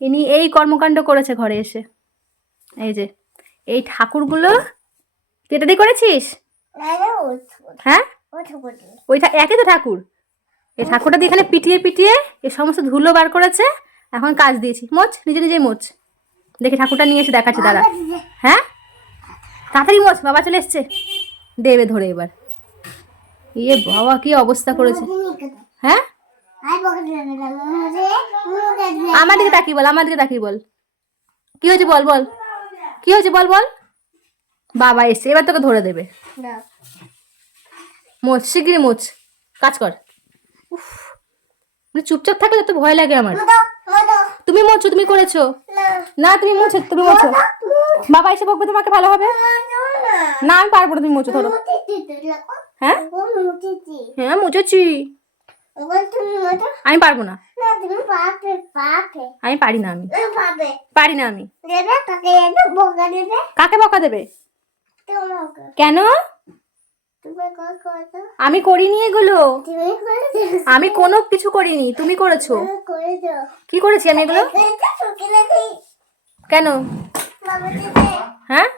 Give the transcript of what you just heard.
ইনি এই কর্মকাণ্ড করেছে ঘরে এসে। এই যে এই ঠাকুরগুলো তুই এটা দিয়ে করেছিস? হ্যাঁ, ওইটা একই তো ঠাকুর। এই ঠাকুরটা দিয়ে এখানে পিটিয়ে পিটিয়ে এই সমস্ত ধুলো বার করেছে। এখন কাজ দিয়েছি, মোচ নিজে নিজেই মোচ। দেখি ঠাকুরটা নিয়ে এসে দেখাচ্ছি, দাঁড়া। হ্যাঁ, তাড়াতাড়ি মোচ, বাবা চলে এসছে, দেবে ধরে এবার। ইয়ে বাবা, কি অবস্থা করেছে। হ্যাঁ, আমার দিকে তাকিয়ে বল, আমার দিকে তাকিয়ে বল, কি হয়েছে বল, বল কি হয়েছে, বল বল। বাবা এসছে, এবার তোকে ধরে দেবে। মোচ, শিগগিরি মোচ, কাজ কর। উফ, মানে চুপচাপ থাকলে তো ভয় লাগে আমার। তুমি মোছো, তুমি করেছো না, তুমি মোছো, তুমি মোছো। বাবা এসে বকবে তোমাকে, ভালো হবে না। আমি পারবো না, তুমি মোছো, ধরো। হ্যাঁ হ্যাঁ, মুছেছি। আমি পারবো না, আমি পারি না, আমি পারি না। আমি কাকে বকা দেবে? কেন? আমি করিনি এগুলো, আমি কোনো কিছু করিনি, তুমি করেছো। কি করেছি আমি এগুলো? কেন? হ্যাঁ,